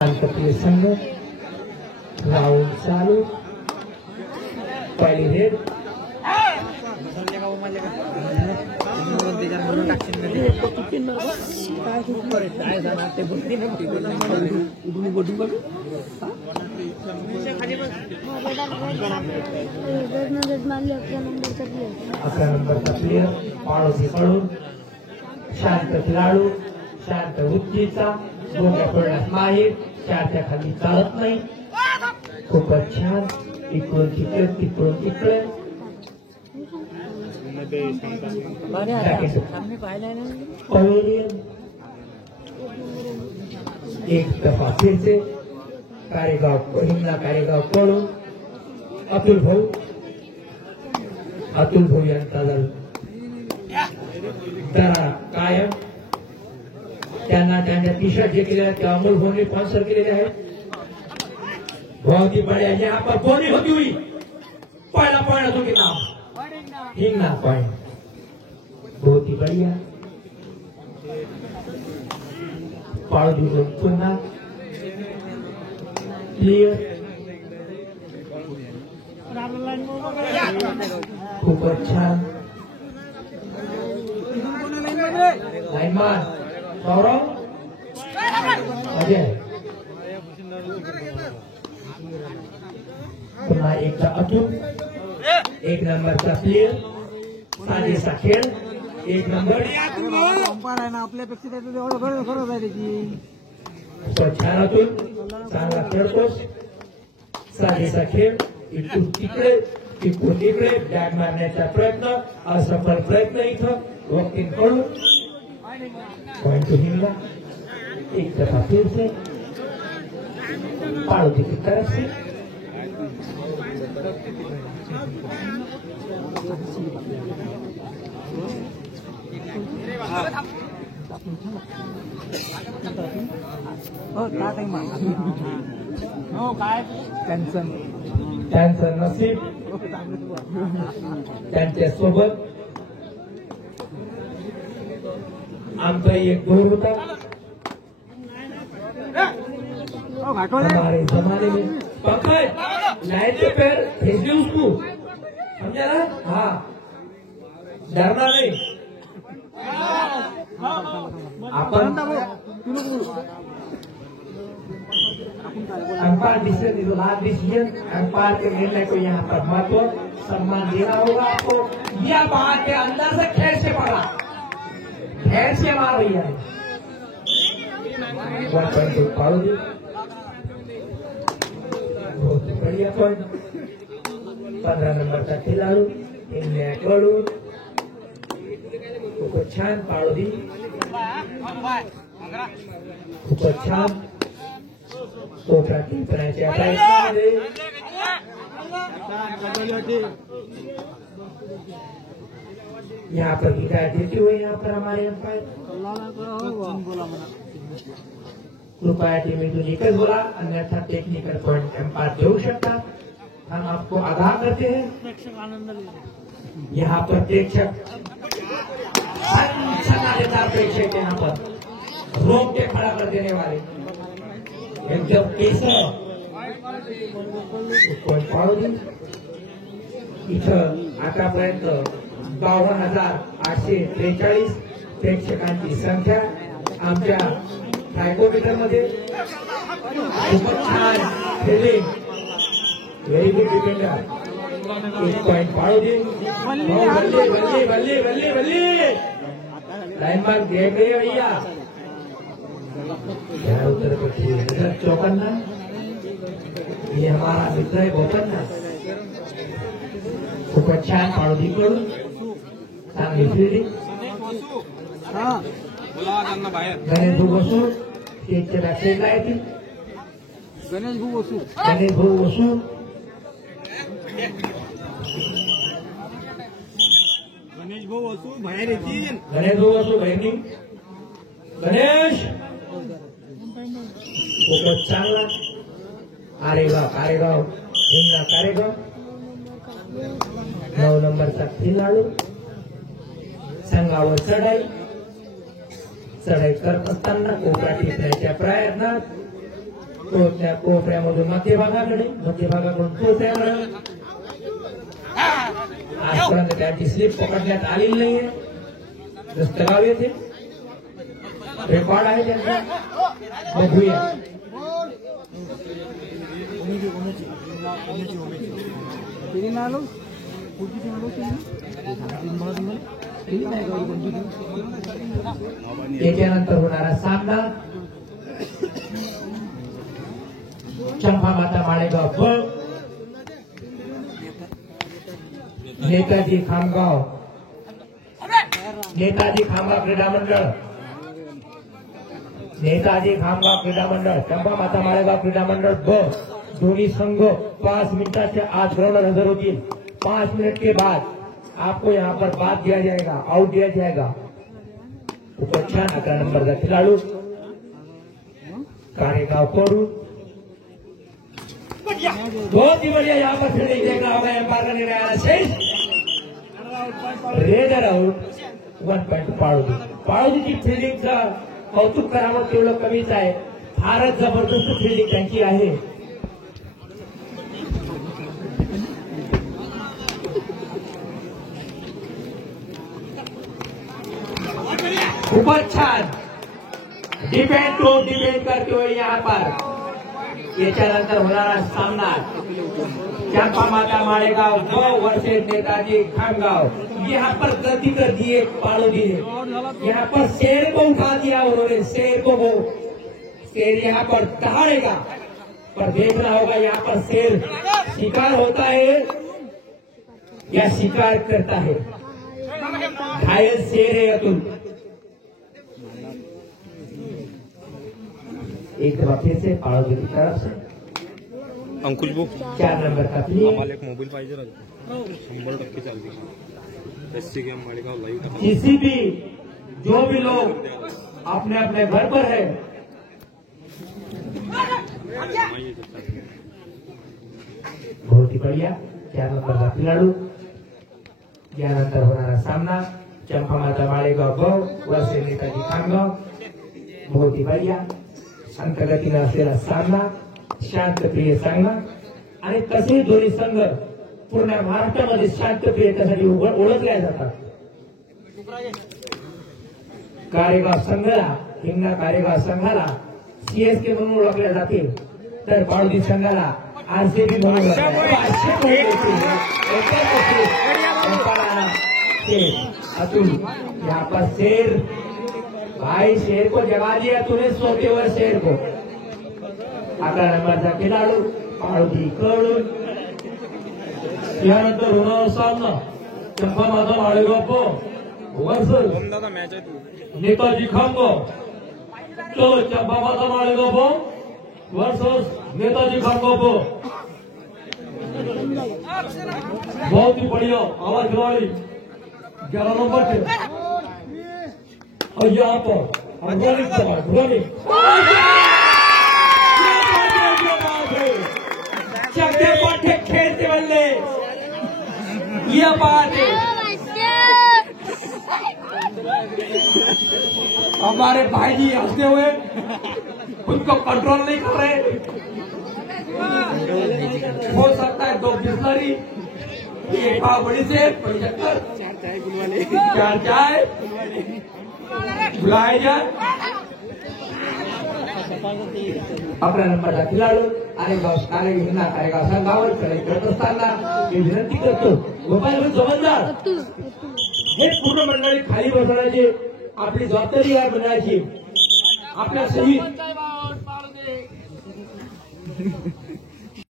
शांतप्रिय संघ राउंड चालू पहिली रेड अकरा नंबरचा प्लेयर पाळोजी पळून शांत खिलाडू शांत वृत्तीचा डोक्या पडण्यास माहीर चारच्या खाली चालत नाही खूपच छान इकडून तिकडे तिकडून तिकडे पवेलियन एक दफा फिर से कारेगाव हिंगणा कारेगाव पळून अतुल भाऊ यांचा दरारा कायम त्यांना त्यांच्या टी शर्ट जे केलेले आहेत ते अमोल भाऊने स्पॉन्सर केलेले आहेत बहुत ही बढ़िया यहाँ पर बोनी होती हुई पहला पॉइंट तो कितना हिंगना पॉइंट बहुत ही बढ़िया पावजी को पुन्हा क्लियर खूपच छान लाइनमैन सौरभ अजय पुन्हा एकदा अतुल एक नंबरचा प्लेयर साजेसा खेळ एक नंबर आपल्यापेक्षा एवढं खरं आहे त्याची छान अतुल चांगला खेळतोस साजेसा खेळ इकडून तिकडे तिकडून तिकडे बॅट मारण्याचा प्रयत्न असफल प्रयत्न इथं वॉकिंग करून पॉइंट टू हिंगना एक दफा फिर से पाड़ोजी की तरफ से टेन्शन नसीब त्यांच्या सोबत आमचा एक गोर होता हमारे जमाने में पंकज लाइन के पैर भेजिए उसको समझा ना हाँ डरना नहीं अपन umpire decision is last decision umpire के निर्णय को यहाँ पर महत्व सम्मान देना होगा आपको यह बाहर के अंदर से खेल से पड़ा खेल से मार रही है 1.2 पाउंड बहुत बढ़िया पॉइंट 15 नंबरचा खिलाडू इंडियाकडून खूपच छान पाळोदी खूपच छान कोटा टिपण्याच्या प्रयत्नामध्ये यहाँ पर हिदायत देते हुए यहाँ पर हमारे अंपायर कृपया टीमेतून एकच बोला अन्यथा टेक्निकल पॉइंट अंपायर देऊ शकता हम आपको आगाह करते हैं यहाँ पर प्रेक्षक प्रेक्षक यहाँ पर रोक के खड़ा कर देने वाले एकदम केसर इथं आतापर्यंत 52,843 प्रेक्षकांची संख्या आमच्या ट्रायकोमीटर मध्ये खूपच छान fielding very good defender 1 point पाळोजी बल्ले बल्ले बल्ले बल्ले बल्ले लाइन मार्क दे गए भैया उत्तर पश्चिम चौकन्ना ये हमारा मित्र है बोपन्ना खूपच छान पाळोजी कडून चांगली फिल्डिंग गणेश भाऊ बसू स्टेजच्या बॅक साईडला येतील गणेश भाऊ बसू गणेश भाऊ बसू बाहेर येतील गणेश भाऊ बसू बहिणी गणेश खूपच चांगला कारेगाव हिंगणा कारेगाव 9 नंबरचा खिलाडू संघावर चढाई करत असताना कोपरा टिपण्याच्या प्रयत्नात तो त्या कोपऱ्यामधून मध्यभागाकडे, मध्यभागाकडून कोपऱ्याकडे. आजपर्यंत त्यांची स्लिप पकडण्यात आलेली नाहीये. रस्तगाव येथे रेकॉर्ड आहे त्यांचा. बघूया त्याच्यानंतर होणारा सामना चंपा माता माळेगाव ब नेताजी खामगाव क्रीडा मंडळ. नेताजी खामगाव क्रीडा मंडळ, चंपा माता माळेगाव क्रीडा मंडळ ब. दोनों संघ 5 मिनट से आज ग्राउंड नजर होती. 5 मिनट के बाद आपको यहाँ पर बाद दिया जाएगा, आउट दिया जाएगा. ऊपर 11 नंबर का खिलाड़ी कारेगांव कोरू. बहुत ही बढ़िया यहाँ पर फील्डिंग देखना होगा. एम्पायर का निर्णय आना शेष. Raider out. 1 पॉइंट पाळोदीची फिल्डिंगचा कौतुक करावं तेवढं कमीच आहे. फारच जबरदस्त फिल्डिंग त्यांची आहे. खूपच छान डिफेंड करते हुए यहाँ पर. याच्यानंतर होणारा सामना चंपा माता माळेगाव ब वर्सेस नेताजी खामगाव. यहाँ पर गलती कर दी है पाळोदी ने. यहाँ पर शेर को उठा दिया उन्होंने. शेर को वो शेर यहाँ पर दहाड़ेगा, पर देखना होगा यहाँ पर शेर शिकार होता है या शिकार करता है. घायल शेर है अतुल. एक दफा फिर से पाळोदी की तरफ से अंकुश भाऊ 4 नंबर का प्लेयर. आम्हाला एक मोबाईल पाहिजे राहतो. 100% चालते. SC game Malegaon live. किसी भी जो भी लोग अपने अपने घर पर है, बहुत ही बढ़िया 4 नंबर का खिलाड़ी. यानंतर होणारा सामना चंपा माता माळेगाव ब वर्सेस नेताजी खामगाव. बहुत ही बढ़िया शांत गतीने असलेला सामना, शांतप्रिय सामना. आणि तसे दोन्ही संघ पूर्ण महाराष्ट्रामध्ये शांतप्रियतेसाठी ओळखल्या जातात. कारेगाव संघाला, हिंगणा कारेगाव संघाला सीएसके म्हणून ओळखल्या जाते, तर पाळोदी संघाला आरसीबी म्हणून अतुल. यहाँ पर शेर, भाई शेर को जगा दिया तूने सोते हुए शेर को. 11 नंबरचा खिलाडू पाळोदी कडून. यानंतर होणारा सामना चंपा माता माळेगाव वर्सेस नेताजी खामगाव. चलो चंपा माता माळेगाव वर्सेस नेताजी खामगाव. बहुत ही बढ़िया आवाज खिलाड़ी 11 नंबर के. और यहाँ पर रोलिंग चक्के पाठे खेलते बल्ले. यह बात है. हमारे भाई जी हंसते हुए उनको कंट्रोल नहीं कर रहे. हो सकता है 2 बिस्लरी, 1 पाव बड़ी से 75, 4 चाय बुलाए जाए. 11 नंबरचा खिलाडू कारेगाव संघावर कडे करत असताना मी विनंती करतो गोपाल जबाबदार हे पूर्ण मंडळी खाली बसवण्याची आपली जबाबदारी आहे मंडळाची. आपल्या सहित